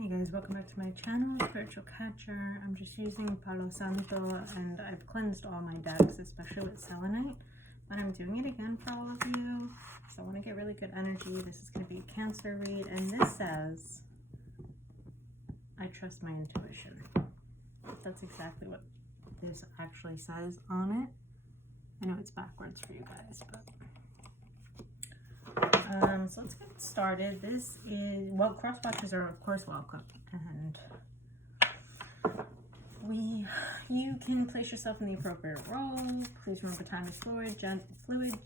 Hey guys, welcome back to my channel, Spiritual Catcher. I'm just using Palo Santo and I've cleansed all my decks, especially with selenite. But I'm doing it again for all of you. So I want to get really good energy. This is going to be a Cancer read, and this says, I trust my intuition. That's exactly what this actually says on it. I know it's backwards for you guys, but... so let's get started. This is, well, cross watches are of course welcome, and you can place yourself in the appropriate role. Please remember time is fluid.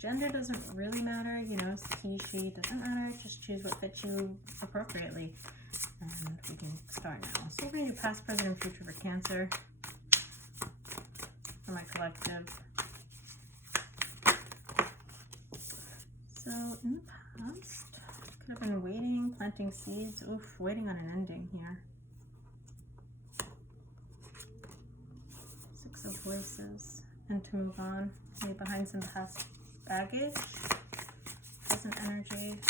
Gender doesn't really matter, you know, he, she, doesn't matter. Just choose what fits you appropriately, and we can start now. So we're going to do past, present, and future for Cancer, for my collective. So in the past, could have been waiting, planting seeds. Oof, waiting on an ending here. Six of Voices. And to move on. Leave behind some past baggage. Present energy.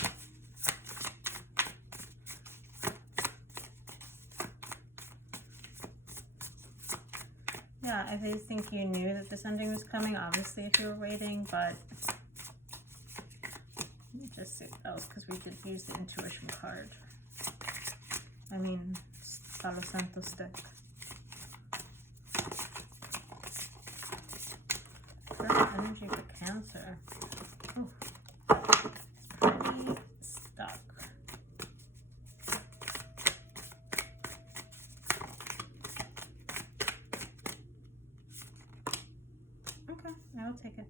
Yeah, I think you knew that this ending was coming, obviously, if you were waiting, but... just see else, because we could use the intuition card. I mean, Palo Santo stick. Current energy for Cancer. Oh, pretty stuck. Okay, I'll take it.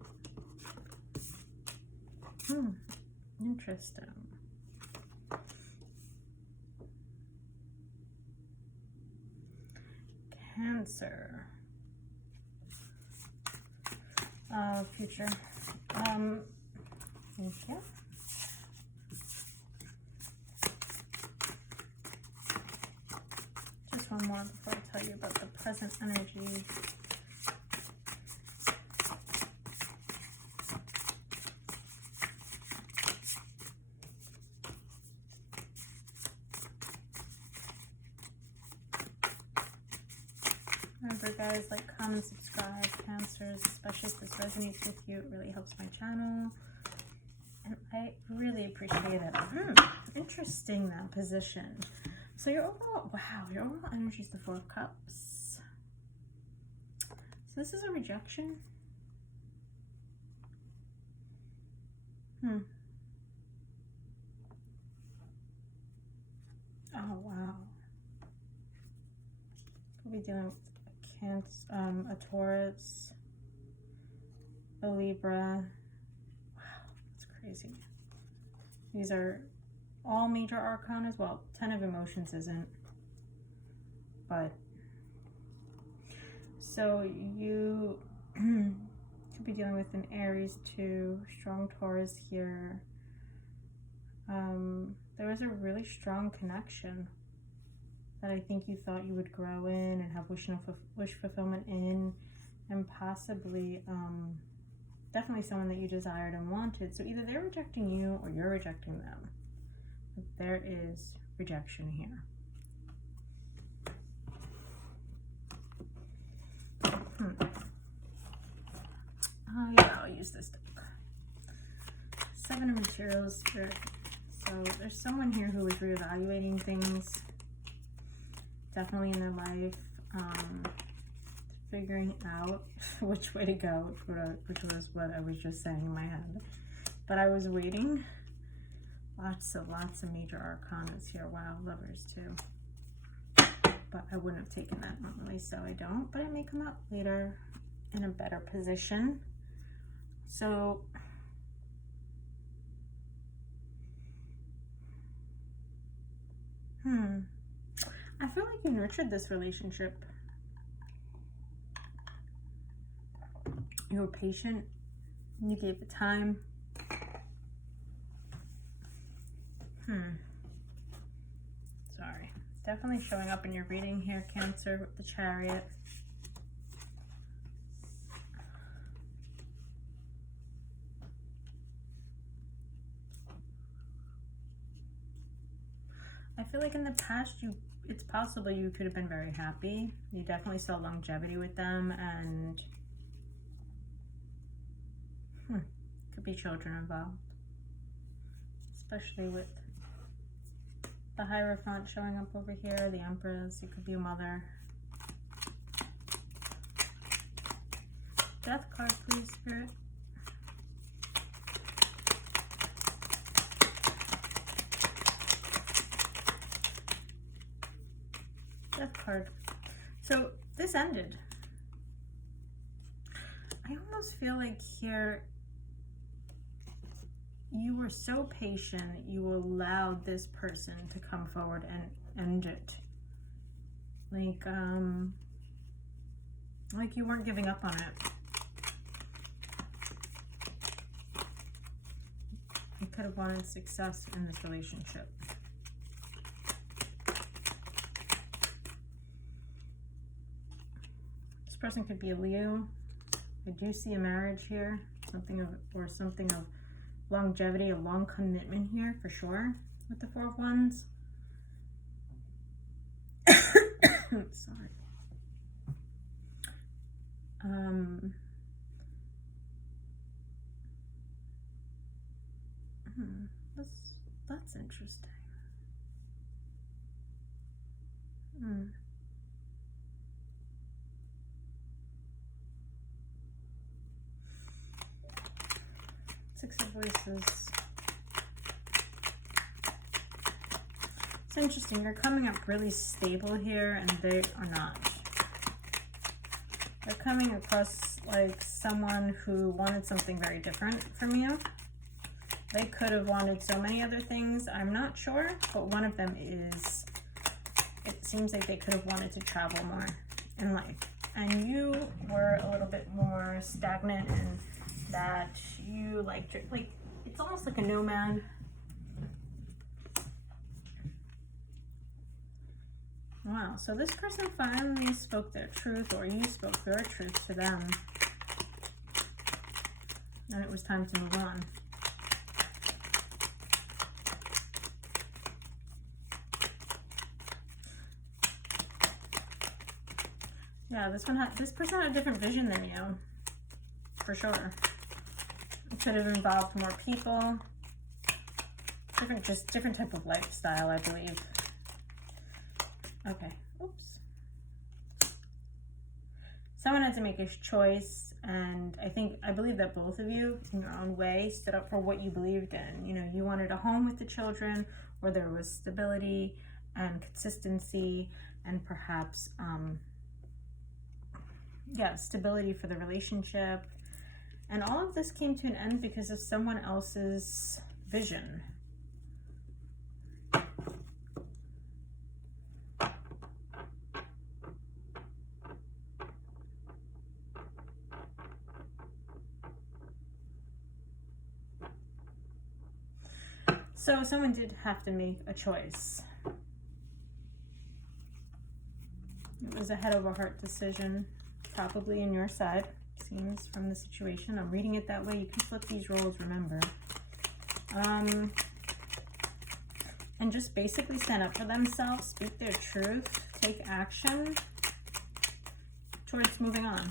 Interesting. Cancer. Future. Thank you. Just one more before I tell you about the present energy. Remember guys, like, comment, subscribe, Cancers, especially if this resonates with you. It really helps my channel. And I really appreciate it. Interesting, that position. So your overall, wow, your overall energy is the Four of Cups. So this is a rejection. Oh, wow. We'll be dealing with a Taurus, a Libra. Wow, that's crazy. These are all major arcana as well. 10 of Emotions isn't, but so you could be dealing with an Aries too, strong Taurus here. There was a really strong connection that I think you thought you would grow in and have wish fulfillment in, and possibly definitely someone that you desired and wanted. So either they're rejecting you or you're rejecting them. But there is rejection here. Oh yeah, I'll use this deck. Seven of Materials, Spirit. So there's someone here who is reevaluating things. Definitely in their life, figuring out which way to go, which was what I was just saying in my head. But I was waiting. Lots of major arcanas here. Wow, Lovers too. But I wouldn't have taken that normally, so I don't. But it may come out later in a better position. So I feel like you nurtured this relationship. You were patient. You gave it time. Sorry. It's definitely showing up in your reading here, Cancer, with the Chariot. I feel like in the past it's possible you could have been very happy. You definitely saw longevity with them, and could be children involved, especially with the Hierophant showing up over here, the Empress. It could be a mother. Death card, please, Spirit. Death card. So this ended. I almost feel like here you were so patient, you allowed this person to come forward and end it. Like you weren't giving up on it. You could have wanted success in this relationship. This person could be a Leo. I do see a marriage here, something of longevity, a long commitment here for sure with the Four of Wands. Sorry. That's interesting. Six of Voices. It's interesting. You're coming up really stable here, and they are not. They're coming across like someone who wanted something very different from you. They could have wanted so many other things, I'm not sure, but one of them is, it seems like they could have wanted to travel more in life. And you were a little bit more stagnant in that you liked your, like, it's almost like a nomad. Wow, so this person finally spoke their truth, or you spoke your truth to them. And it was time to move on. Yeah, this person had a different vision than you, for sure. It could have involved more people, different type of lifestyle, I believe. Okay, oops. Someone had to make a choice, and I believe that both of you, in your own way, stood up for what you believed in. You know, you wanted a home with the children where there was stability and consistency, and perhaps, stability for the relationship. And all of this came to an end because of someone else's vision. So someone did have to make a choice. It was a head over heart decision, probably on your side, seems, from the situation. I'm reading it that way. You can flip these roles, remember. And just basically stand up for themselves, speak their truth, take action towards moving on.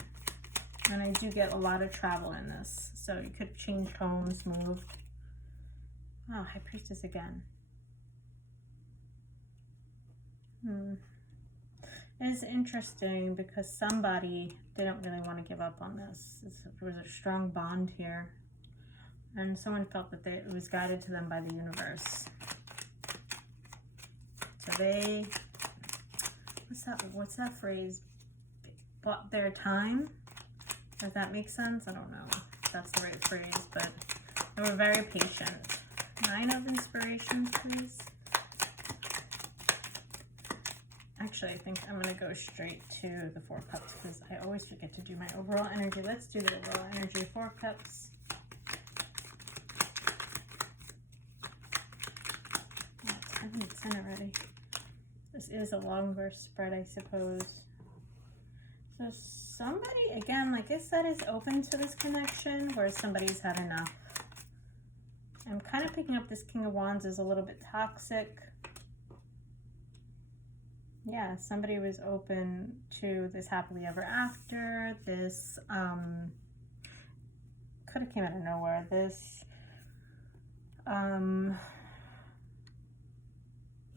And I do get a lot of travel in this. So you could change homes, moved. Oh, High Priestess again. It's interesting because somebody didn't really want to give up on this. There was a strong bond here. And someone felt that it was guided to them by the universe. So they, what's that phrase? Bought their time? Does that make sense? I don't know if that's the right phrase, but they were very patient. 9 of Inspirations, please. Actually, I think I'm going to go straight to the 4 Cups because I always forget to do my overall energy. Let's do the overall energy. 4 Cups. Yeah, it's 10 minutes in already. This is a longer spread, I suppose. So somebody, again, like I said, is open to this connection where somebody's had enough. I'm kind of picking up this King of Wands is a little bit toxic. Yeah, somebody was open to this happily ever after, this could have came out of nowhere, this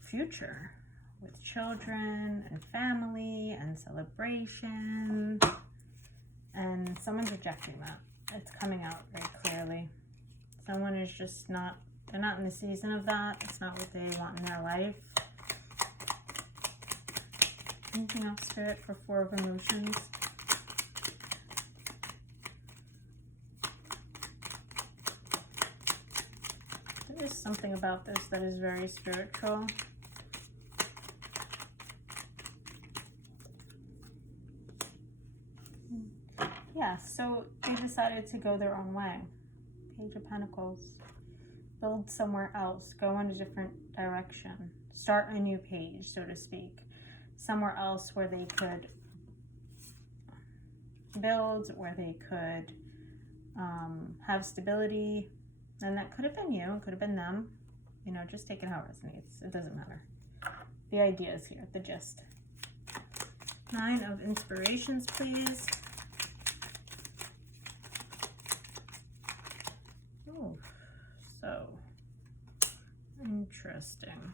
future with children and family and celebration, and someone's rejecting that. It's coming out very clearly. Someone is just not, they're not in the season of that. It's not what they want in their life. Anything else, Spirit, for Four of Emotions? There is something about this that is very spiritual. Yeah, so they decided to go their own way. Page of Pentacles. Build somewhere else. Go in a different direction. Start a new page, so to speak. Somewhere else where they could build, where they could have stability. And that could have been you, it could have been them. You know, just take it how it resonates. It doesn't matter. The idea is here, the gist. 9 of Inspirations, please. Oh, so interesting.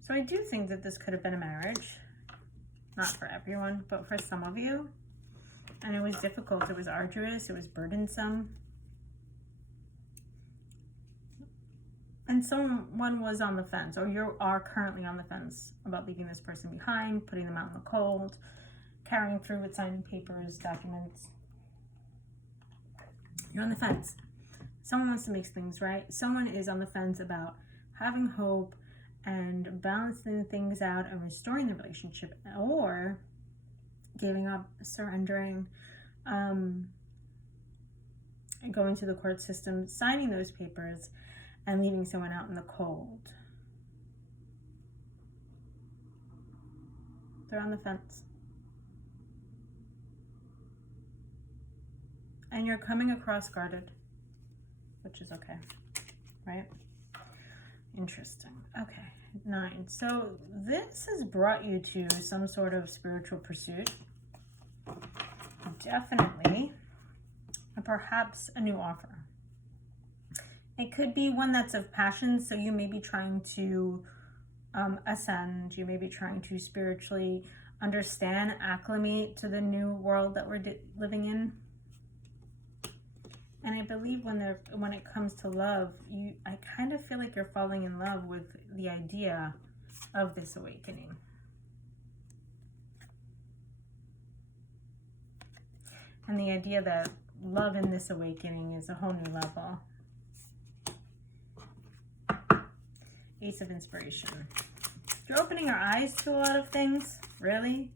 So I do think that this could have been a marriage. Not for everyone, but for some of you. And it was difficult, it was arduous, it was burdensome. And someone was on the fence, or you are currently on the fence about leaving this person behind, putting them out in the cold, carrying through with signing papers, documents. You're on the fence. Someone wants to make things right. Someone is on the fence about having hope and balancing things out and restoring the relationship, or giving up, surrendering, going to the court system, signing those papers, and leaving someone out in the cold. They're on the fence. And you're coming across guarded, which is okay, right? Interesting. Okay, 9. So this has brought you to some sort of spiritual pursuit. Definitely. And perhaps a new offer. It could be one that's of passion, so you may be trying to ascend. You may be trying to spiritually understand, acclimate to the new world that we're living in. And I believe when it comes to love, I kind of feel like you're falling in love with the idea of this awakening. And the idea that love in this awakening is a whole new level. Ace of Inspiration. You're opening your eyes to a lot of things, really.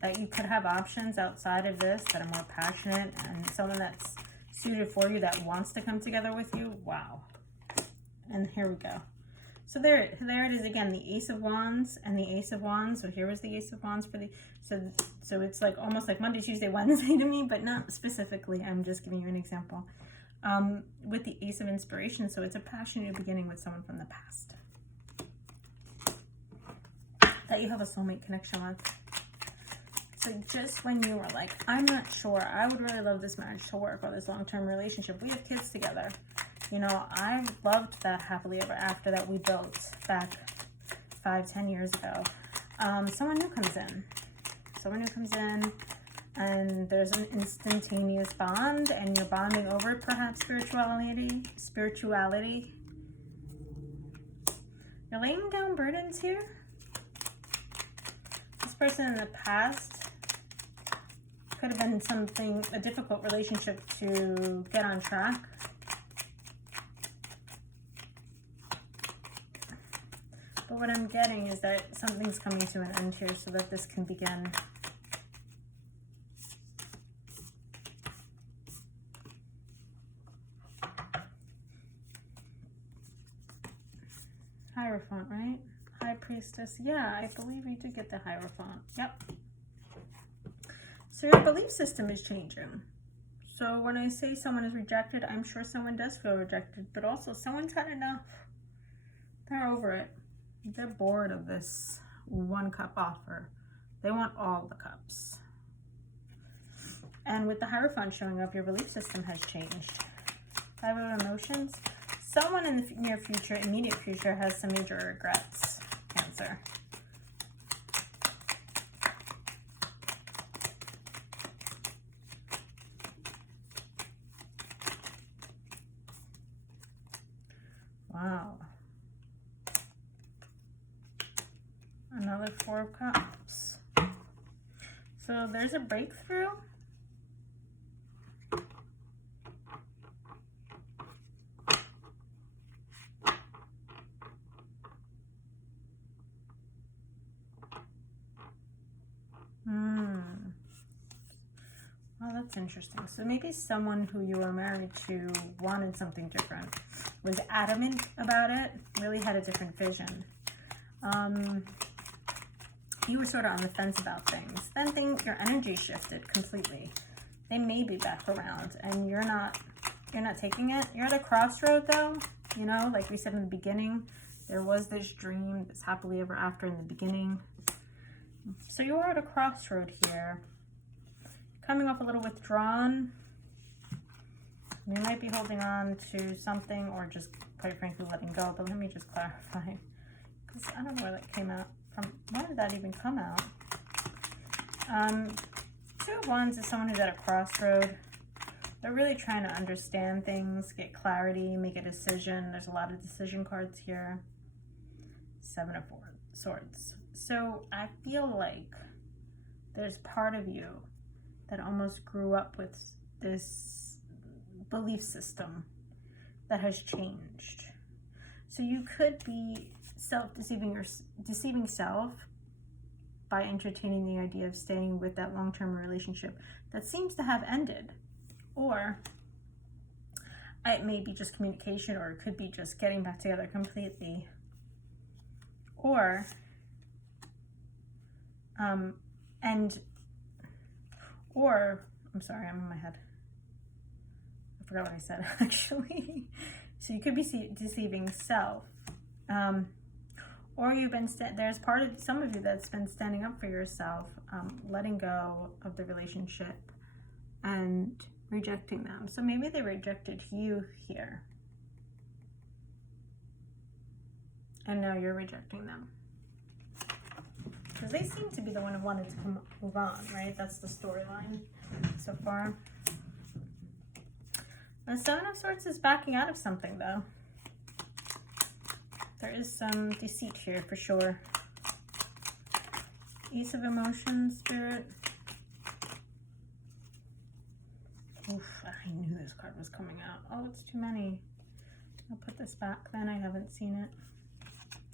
That you could have options outside of this that are more passionate, and someone that's suited for you that wants to come together with you. Wow. And here we go. So there it is again, the Ace of Wands and the Ace of Wands. So here was the Ace of Wands for the, so it's like almost like Monday, Tuesday, Wednesday to me, but not specifically. I'm just giving you an example. With the Ace of Inspiration, so it's a passionate beginning with someone from the past that you have a soulmate connection with. So just when you were like, I'm not sure, I would really love this marriage to work, or this long-term relationship, we have kids together, you know, I loved that happily ever after that we built back 5-10 years ago. Someone new comes in, and there's an instantaneous bond, and you're bonding over perhaps spirituality. You're laying down burdens here. This person in the past could have been a difficult relationship to get on track. But what I'm getting is that something's coming to an end here so that this can begin. Hierophant, right? High Priestess. Yeah, I believe you did get the Hierophant. Yep. So your belief system is changing. So when I say someone is rejected, I'm sure someone does feel rejected, but also someone's had enough. They're over it. They're bored of this 1 cup offer. They want all the cups. And with the Hierophant showing up, your belief system has changed. 5 of emotions. Someone in the near future, immediate future, has some major regrets. Cancer. Wow. Another 4 of Cups. So there's a breakthrough. Well, that's interesting. So maybe someone who you were married to wanted something different, was adamant about it, really had a different vision. You were sort of on the fence about things. Then your energy shifted completely. They may be back around, and you're not taking it. You're at a crossroad, though. You know, like we said in the beginning, there was this dream, this happily ever after in the beginning. So you are at a crossroad here. Coming off a little withdrawn. You might be holding on to something, or just, quite frankly, letting go. But let me just clarify, because I don't know where that came out from. Why did that even come out? 2 of Wands is someone who's at a crossroad. They're really trying to understand things, get clarity, make a decision. There's a lot of decision cards here. 7 of Swords. So I feel like there's part of you that almost grew up with this belief system that has changed. So you could be deceiving self by entertaining the idea of staying with that long-term relationship that seems to have ended. Or it may be just communication, or it could be just getting back together completely. Or I'm sorry, I'm in my head. I forgot what I said, actually. So you could be deceiving self. Or you've been, there's some of you that's been standing up for yourself, letting go of the relationship and rejecting them. So maybe they rejected you here. And now you're rejecting them. Because they seem to be the one who wanted to move on, right? That's the storyline so far. The 7 of Swords is backing out of something, though. There is some deceit here, for sure. Ace of Emotions, Spirit. Oof, I knew this card was coming out. Oh, it's too many. I'll put this back then. I haven't seen it.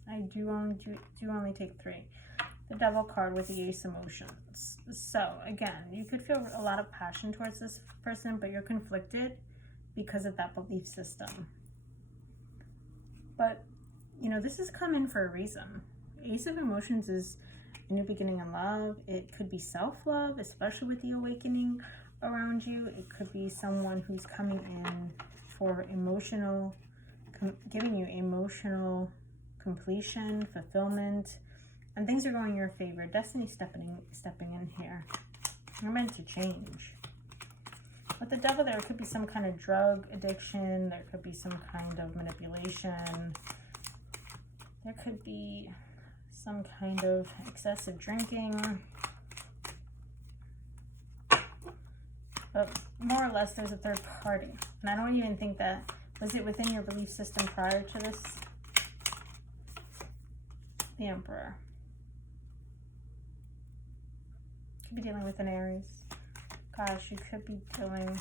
I do only take 3. The Devil card with the Ace Emotions. So again, you could feel a lot of passion towards this person, but you're conflicted because of that belief system. But you know, this has come in for a reason. Ace of Emotions is a new beginning in love. It could be self-love, especially with the awakening around you. It could be someone who's coming in for emotional, giving you emotional completion, fulfillment, and things are going in your favor. Destiny stepping in here. You're meant to change. With the Devil, there could be some kind of drug addiction. There could be some kind of manipulation. There could be some kind of excessive drinking. But more or less, there's a third party. And I don't even think that, was it within your belief system prior to this? The Emperor. Could be dealing with an Aries. Gosh, you could be dealing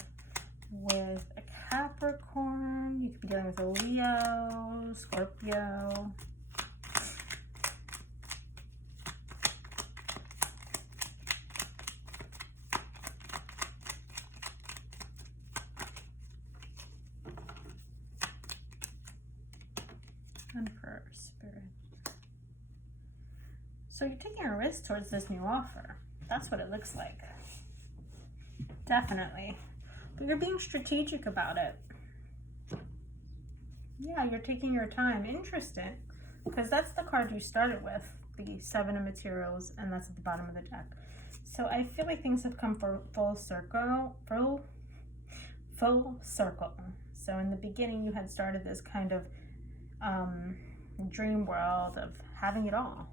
with a Capricorn. You could be dealing with a Leo, Scorpio. Emperor, Spirit. So you're taking a risk towards this new offer. That's what it looks like. Definitely. But you're being strategic about it. Yeah, you're taking your time. Interesting. because that's the card you started with, the Seven of Materials, and that's at the bottom of the deck. So I feel like things have come for full circle. So in the beginning, you had started this kind of dream world of having it all,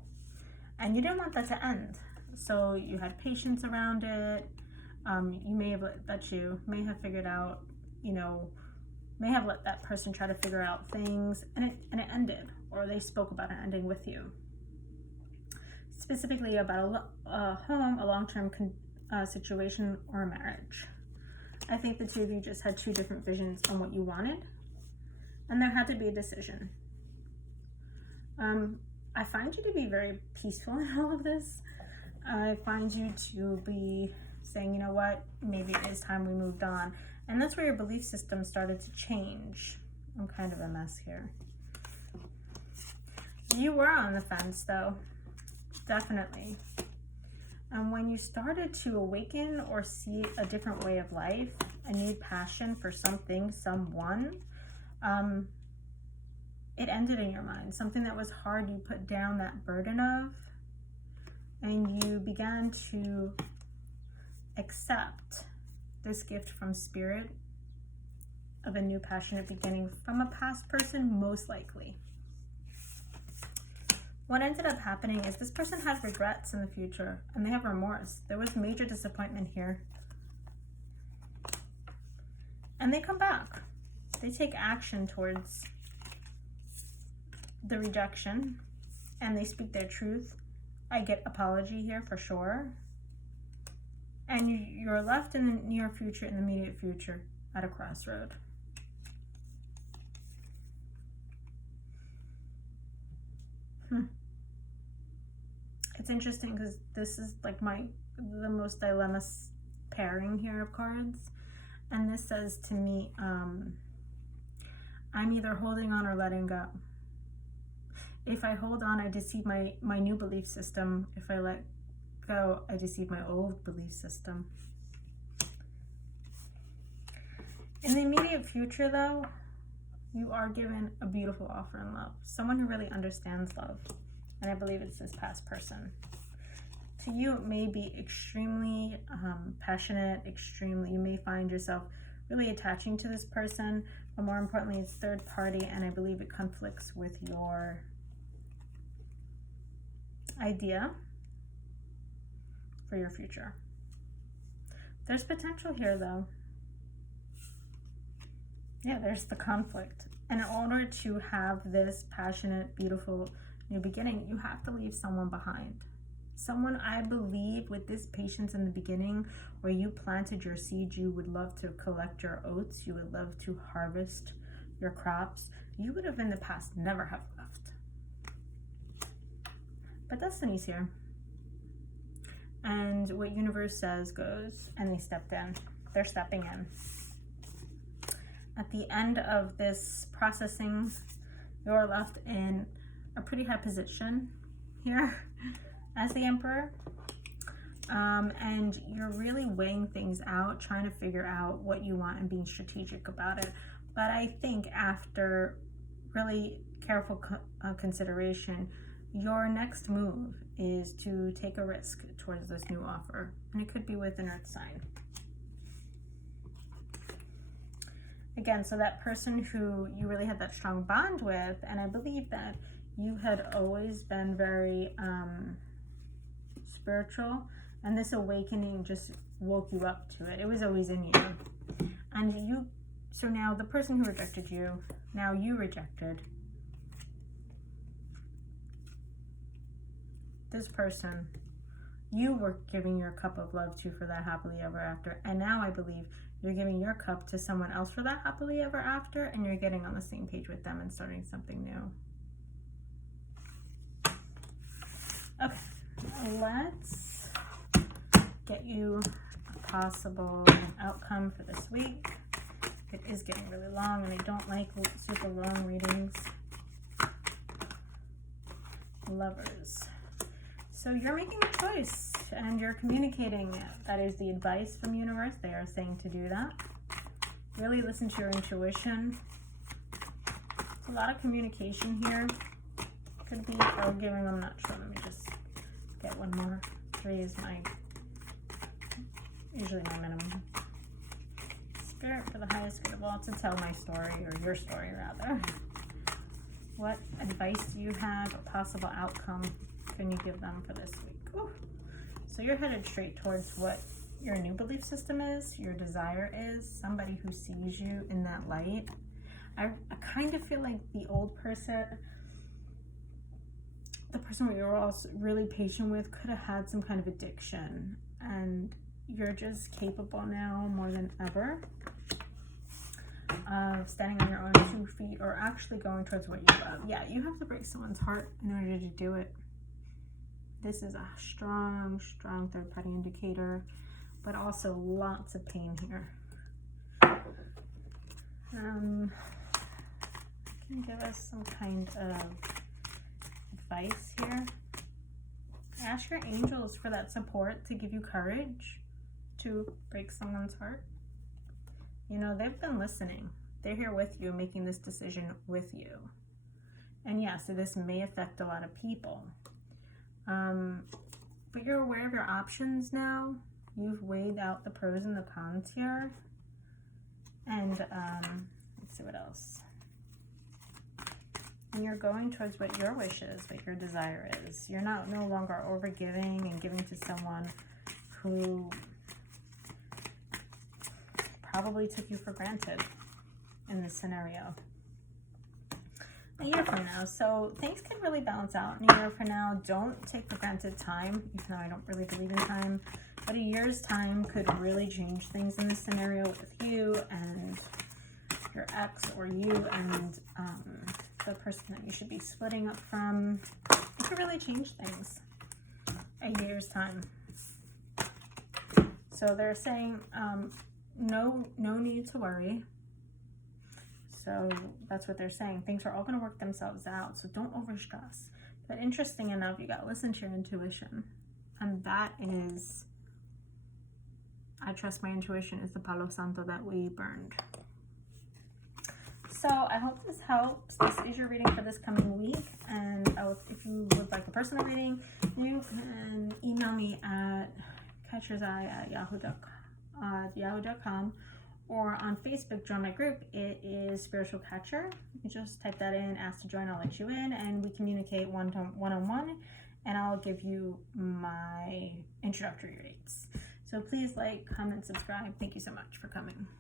and you didn't want that to end. So you had patience around it. You may have may have figured out, may have let that person try to figure out things, and it ended, or they spoke about it ending with you. Specifically about a home, a long-term situation, or a marriage. I think the two of you just had two different visions on what you wanted, and there had to be a decision. I find you to be very peaceful in all of this. I find you to be saying, you know what, maybe it is time we moved on. And that's where your belief system started to change. I'm kind of a mess here. You were on the fence, though. Definitely. And when you started to awaken or see a different way of life, a new passion for something, someone, it ended in your mind. Something that was hard, you put down that burden of, and you began to accept this gift from Spirit of a new passionate beginning from a past person, most likely. What ended up happening is this person has regrets in the future, and they have remorse. There was major disappointment here. And they come back. They take action towards the rejection, and they speak their truth. I get apology here for sure. And you're left in the near future, in the immediate future, at a crossroad. It's interesting because this is like the most dilemma pairing here of cards. And this says to me, I'm either holding on or letting go. If I hold on, I deceive my new belief system. If I let go, I deceive my old belief system. In the immediate future, though, you are given a beautiful offer in love. Someone who really understands love. And I believe it's this past person. To you, it may be extremely passionate, you may find yourself really attaching to this person, but more importantly, it's third party, and I believe it conflicts with your idea for your future. There's potential here, though. Yeah, there's the conflict. And in order to have this passionate, beautiful new beginning, you have to leave someone behind. Someone, I believe, with this patience in the beginning, where you planted your seeds, you would love to collect your oats, you would love to harvest your crops. You would have in the past never have left. But destiny's here. And what universe says goes, and they stepped in. They're stepping in. At the end of this processing, you're left in a pretty high position here as the Emperor. And you're really weighing things out, trying to figure out what you want and being strategic about it. But I think after really careful consideration, your next move is to take a risk towards this new offer. And it could be with an earth sign. Again, so that person who you really had that strong bond with, and I believe that you had always been very spiritual, and this awakening just woke you up to it. It was always in you. And so now the person who rejected you, now you rejected this person you were giving your cup of love to for that happily ever after. And now I believe you're giving your cup to someone else for that happily ever after, and you're getting on the same page with them and starting something new. Okay, let's get you a possible outcome for this week. It is getting really long, and I don't like super long readings. Lovers. So you're making a choice, and you're communicating. That is the advice from universe. They are saying to do that. Really listen to your intuition. There's a lot of communication here. Could be forgiving, I'm not sure. Let me just get one more. 3 is usually my minimum. Spirit, for the highest good of all, to tell my story, or your story rather. What advice do you have, a possible outcome can you give them for this week? Ooh. So you're headed straight towards what your new belief system is, your desire is, somebody who sees you in that light. I kind of feel like the old person, the person we were all really patient with, could have had some kind of addiction, and you're just capable now more than ever of standing on your own 2 feet, or actually going towards what you love. Yeah, you have to break someone's heart in order to do it. This is a strong, strong third-party indicator, but also lots of pain here. Can you give us some kind of advice here? Ask your angels for that support to give you courage to break someone's heart. You know, they've been listening. They're here with you, making this decision with you. And yeah, so this may affect a lot of people. But you're aware of your options now. You've weighed out the pros and the cons here. And let's see what else. And you're going towards what your wish is, what your desire is. You're no longer overgiving and giving to someone who probably took you for granted in this scenario. A year from now, so things can really balance out in a year from now. Don't take for granted time, even though I don't really believe in time, but a year's time could really change things in this scenario with you and your ex, or you and the person that you should be splitting up from. It could really change things a year's time. So they're saying no need to worry. So that's what they're saying. Things are all going to work themselves out, so don't overstress. But interesting enough, you got to listen to your intuition. And that is, I trust my intuition, is the Palo Santo that we burned. So I hope this helps. This is your reading for this coming week. And if you would like a personal reading, you can email me at catcherseye@yahoo.com. Or on Facebook, join my group. It is Spiritual Catcher. You just type that in, ask to join, I'll let you in, and we communicate one-on-one, and I'll give you my introductory rates. So please like, comment, subscribe. Thank you so much for coming.